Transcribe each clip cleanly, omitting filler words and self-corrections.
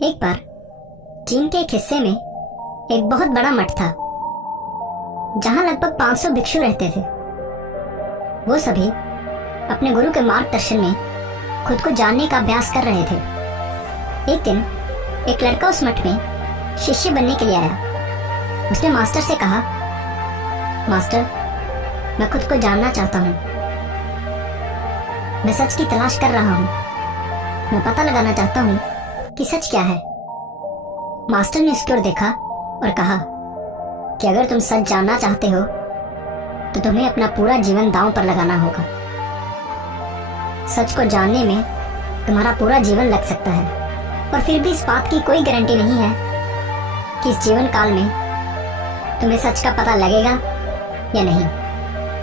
एक बार चीन के एक हिस्से में एक बहुत बड़ा मठ था जहां लगभग 500 भिक्षु रहते थे। वो सभी अपने गुरु के मार्गदर्शन में खुद को जानने का अभ्यास कर रहे थे। एक दिन एक लड़का उस मठ में शिष्य बनने के लिए आया। उसने मास्टर से कहा, मास्टर, मैं खुद को जानना चाहता हूँ। मैं सच की तलाश कर रहा हूँ। मैं पता लगाना चाहता हूँ कि सच क्या है। मास्टर ने उसकी ओर देखा और कहा कि अगर तुम सच जानना चाहते हो तो तुम्हें अपना पूरा जीवन दांव पर लगाना होगा। सच को जानने में तुम्हारा पूरा जीवन लग सकता है, और फिर भी इस बात की कोई गारंटी नहीं है कि इस जीवन काल में तुम्हें सच का पता लगेगा या नहीं।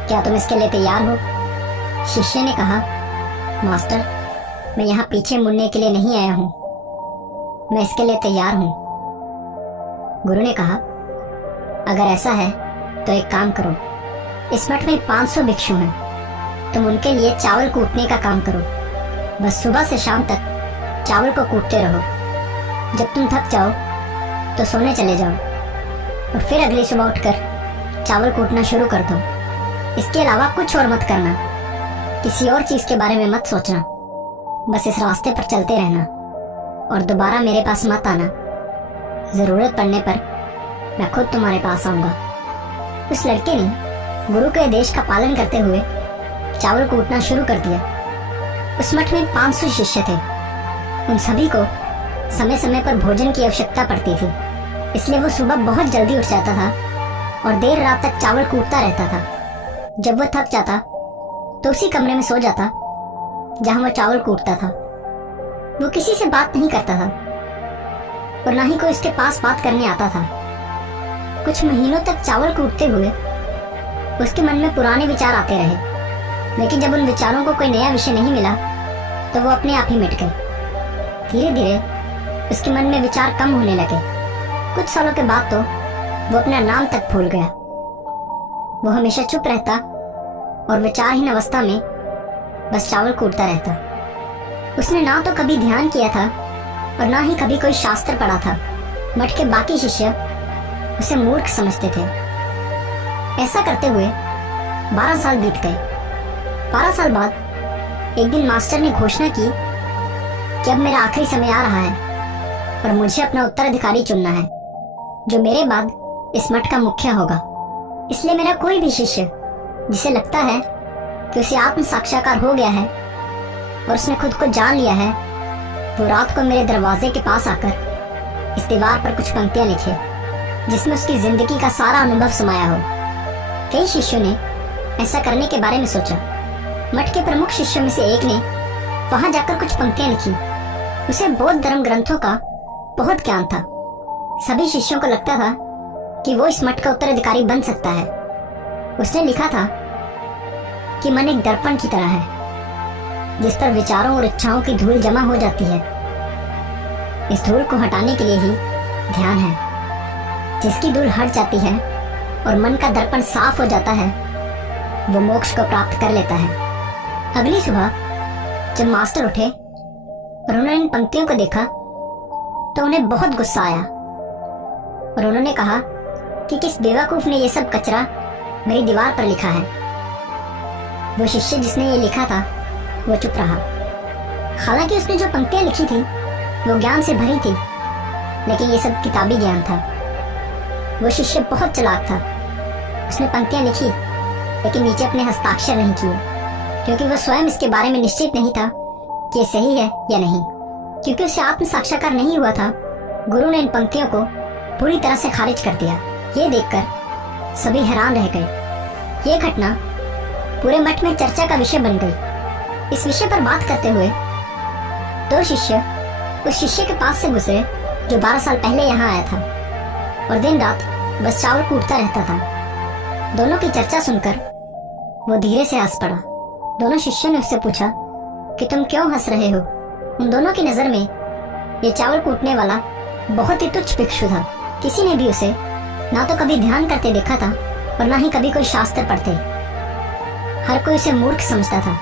क्या तुम इसके लिए तैयार हो? शिष्य ने कहा, मास्टर, मैं यहाँ पीछे मुड़ने के लिए नहीं आया हूँ, मैं इसके लिए तैयार हूँ। गुरु ने कहा, अगर ऐसा है तो एक काम करो, इस मठ में 500 भिक्षु हैं, तुम उनके लिए चावल कूटने का काम करो। बस सुबह से शाम तक चावल को कूटते रहो। जब तुम थक जाओ तो सोने चले जाओ और फिर अगली सुबह उठकर चावल कूटना शुरू कर दो। इसके अलावा कुछ और मत करना, किसी और चीज के बारे में मत सोचना। बस इस रास्ते पर चलते रहना और दोबारा मेरे पास मत आना। जरूरत पड़ने पर मैं खुद तुम्हारे पास आऊंगा। उस लड़के ने गुरु के आदेश का पालन करते हुए चावल कूटना शुरू कर दिया। उस मठ में 500 शिष्य थे। उन सभी को समय समय पर भोजन की आवश्यकता पड़ती थी, इसलिए वो सुबह बहुत जल्दी उठ जाता था और देर रात तक चावल कूटता रहता था। जब वो थक जाता तो उसी कमरे में सो जाता जहां वो चावल कूटता था। वो किसी से बात नहीं करता था और ना ही कोई उसके पास बात करने आता था। कुछ महीनों तक चावल कूटते हुए उसके मन में पुराने विचार आते रहे, लेकिन जब उन विचारों को कोई नया विषय नहीं मिला तो वो अपने आप ही मिट गए। धीरे धीरे उसके मन में विचार कम होने लगे। कुछ सालों के बाद तो वो अपना नाम तक भूल गया। वो हमेशा चुप रहता और विचारहीन अवस्था में बस चावल कूटता रहता। उसने ना तो कभी ध्यान किया था और ना ही कभी कोई शास्त्र पढ़ा था। मठ के बाकी शिष्य उसे मूर्ख समझते थे। ऐसा करते हुए 12 साल बीत गए। 12 साल बाद एक दिन मास्टर ने घोषणा की कि अब मेरा आखिरी समय आ रहा है और मुझे अपना उत्तराधिकारी चुनना है, जो मेरे बाद इस मठ का मुखिया होगा। इसलिए मेरा कोई भी शिष्य जिसे लगता है कि उसे आत्म साक्षात्कार हो गया है और उसने खुद को जान लिया है, वो रात को मेरे दरवाजे के पास आकर इस दीवार पर कुछ पंक्तियां लिखे जिसमें उसकी जिंदगी का सारा अनुभव समाया हो। कई शिष्यों ने ऐसा करने के बारे में सोचा। मठ के प्रमुख शिष्यों में से एक ने वहां जाकर कुछ पंक्तियां लिखी। उसे बौद्ध धर्म ग्रंथों का बहुत ज्ञान था। सभी शिष्यों को लगता था कि वो इस मठ का उत्तराधिकारी बन सकता है। उसने लिखा था कि मन एक दर्पण की तरह है जिस पर विचारों और इच्छाओं की धूल जमा हो जाती है। इस धूल को हटाने के लिए ही ध्यान है। जिसकी धूल हट जाती है और मन का दर्पण साफ हो जाता है, वो मोक्ष को प्राप्त कर लेता है। अगली सुबह जब मास्टर उठे और उन्होंने इन पंक्तियों को देखा तो उन्हें बहुत गुस्सा आया और उन्होंने कहा कि किस बेवकूफ ने ये सब कचरा मेरी दीवार पर लिखा है। वो शिष्य जिसने ये लिखा था वो चुप रहा। हालांकि उसने जो पंक्तियां लिखी थी वो ज्ञान से भरी थी, लेकिन ये सब किताबी ज्ञान था। वो शिष्य बहुत चालाक था। उसने पंक्तियां लिखी लेकिन नीचे अपने हस्ताक्षर नहीं किए, क्योंकि वो स्वयं इसके बारे में निश्चित नहीं था कि ये सही है या नहीं। क्योंकि उसे आत्म साक्षात्कार नहीं हुआ था, गुरु ने इन पंक्तियों को पूरी तरह से खारिज कर दिया। ये देखकर सभी हैरान रह गए। ये घटना पूरे मठ में चर्चा का विषय बन गई। इस विषय पर बात करते हुए 2 शिष्य उस शिष्य के पास से गुजरे जो 12 साल पहले यहाँ आया था और दिन रात बस चावल कूटता रहता था। दोनों की चर्चा सुनकर वो धीरे से हंस पड़ा। दोनों शिष्यों ने उससे पूछा कि तुम क्यों हंस रहे हो? उन दोनों की नजर में ये चावल कूटने वाला बहुत ही तुच्छ भिक्षु था। किसी ने भी उसे ना तो कभी ध्यान करते देखा था और ना ही कभी कोई शास्त्र पढ़ते। हर कोई उसे मूर्ख समझता था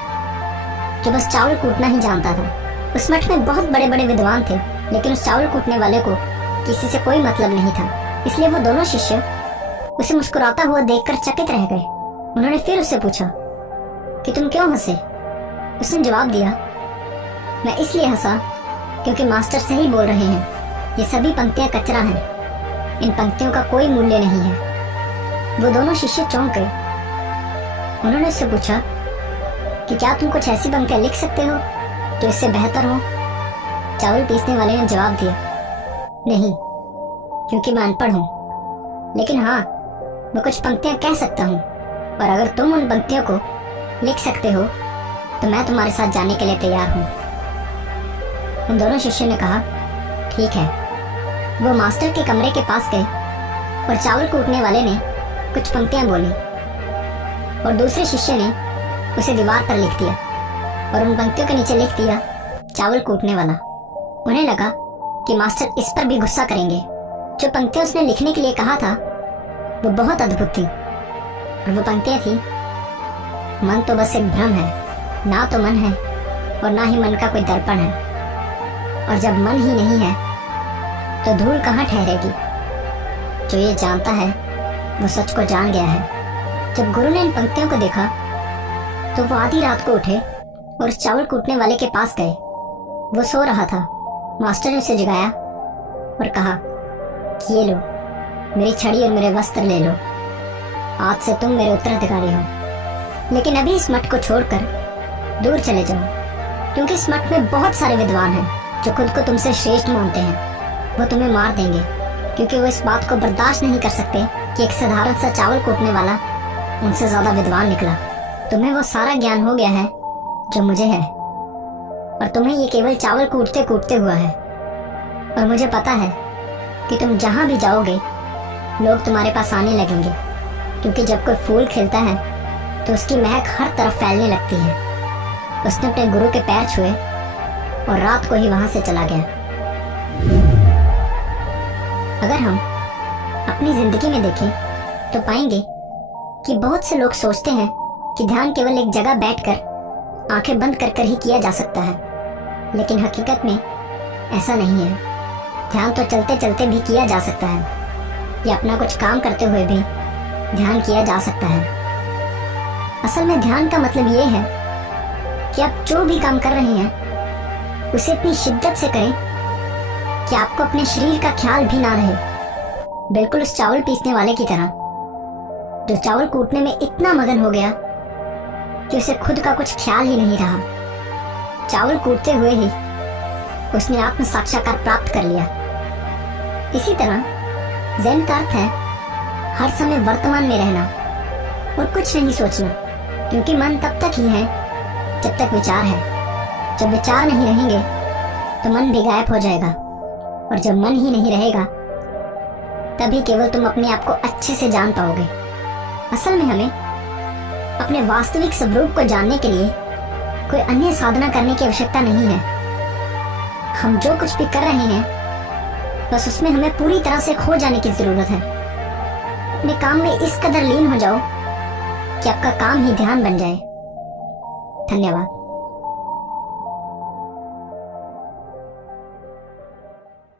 जो बस चावल कूटना ही जानता था। उस मठ में बहुत बड़े बड़े विद्वान थे, लेकिन उस चावल कूटने वाले को किसी से कोई मतलब नहीं था, इसलिए वो दोनों शिष्य उसे मुस्कुराता हुआ देखकर चकित रह गए। उन्होंने फिर उससे पूछा कि तुम क्यों हंसे? उसने जवाब दिया, मैं इसलिए हंसा क्योंकि मास्टर सही बोल रहे हैं, ये सभी पंक्तियां कचरा हैं, इन पंक्तियों का कोई मूल्य नहीं है। वो दोनों शिष्य चौंक गए। उन्होंने उससे पूछा कि क्या तुम कुछ ऐसी पंक्तियां लिख सकते हो जो इससे बेहतर हो? चावल पीसने वाले ने जवाब दिया, नहीं, क्योंकि मैं अनपढ़ हूं, लेकिन हाँ, मैं कुछ पंक्तियां कह सकता हूं, और अगर तुम उन पंक्तियों को लिख सकते हो तो मैं तुम्हारे साथ जाने के लिए तैयार हूं। उन दोनों शिष्यों ने कहा, ठीक है। वो मास्टर के कमरे के पास गए और चावल कूटने वाले ने कुछ पंक्तियां बोली और दूसरे शिष्य ने उसे दीवार पर लिख दिया और उन पंक्तियों के नीचे लिख दिया, चावल कूटने वाला। उन्हें लगा कि मास्टर इस पर भी गुस्सा करेंगे। जो पंक्तियां उसने लिखने के लिए कहा था वो बहुत अद्भुत थी, और वो पंक्तियां थी, मन तो बस एक भ्रम है, ना तो मन है और ना ही मन का कोई दर्पण है, और जब मन ही नहीं है तो धूल कहाँ ठहरेगी। जो ये जानता है वो सच को जान गया है। जब गुरु ने इन पंक्तियों को देखा तो वो आधी रात को उठे और उस चावल कूटने वाले के पास गए। वो सो रहा था। मास्टर ने उसे जगाया और कहा कि ये लो, मेरी छड़ी और मेरे वस्त्र ले लो, आज से तुम मेरे उत्तराधिकारी हो, लेकिन अभी इस मठ को छोड़कर दूर चले जाओ, क्योंकि इस मठ में बहुत सारे विद्वान हैं जो खुद को तुमसे श्रेष्ठ मानते हैं। वो तुम्हें मार देंगे, क्योंकि वो इस बात को बर्दाश्त नहीं कर सकते कि एक साधारण सा चावल कूटने वाला उनसे ज्यादा विद्वान निकला। तुम्हें वो सारा ज्ञान हो गया है जो मुझे है, और तुम्हें ये केवल चावल कूटते कूटते हुआ है। और मुझे पता है कि तुम जहां भी जाओगे लोग तुम्हारे पास आने लगेंगे, क्योंकि जब कोई फूल खिलता है तो उसकी महक हर तरफ फैलने लगती है। उसने अपने गुरु के पैर छुए और रात को ही वहां से चला गया। अगर हम अपनी जिंदगी में देखें तो पाएंगे कि बहुत से लोग सोचते हैं कि ध्यान केवल एक जगह बैठकर आंखें बंद कर कर ही किया जा सकता है, लेकिन हकीकत में ऐसा नहीं है। ध्यान तो चलते चलते भी किया जा सकता है, या अपना कुछ काम करते हुए भी ध्यान किया जा सकता है। असल में ध्यान का मतलब ये है कि आप जो भी काम कर रहे हैं उसे इतनी शिद्दत से करें कि आपको अपने शरीर का ख्याल भी ना रहे। बिल्कुल उस चावल पीसने वाले की तरह, जो चावल कूटने में इतना मगन हो गया कि उसे खुद का कुछ ख्याल ही नहीं रहा। चावल कूटते हुए ही उसने आत्म साक्षात्कार प्राप्त कर लिया। इसी तरह ज़ेन का अर्थ है हर समय वर्तमान में रहना और कुछ नहीं सोचना, क्योंकि मन तब तक ही है जब तक विचार है। जब विचार नहीं रहेंगे तो मन भी गायब हो जाएगा, और जब मन ही नहीं रहेगा तभी केवल तुम अपने आप को अच्छे से जान पाओगे। असल में हमें अपने वास्तविक स्वरूप को जानने के लिए कोई अन्य साधना करने की आवश्यकता नहीं है। हम जो कुछ भी कर रहे हैं बस उसमें हमें पूरी तरह से खो जाने की जरूरत है। अपने काम में इस कदर लीन हो जाओ कि आपका काम ही ध्यान बन जाए। धन्यवाद।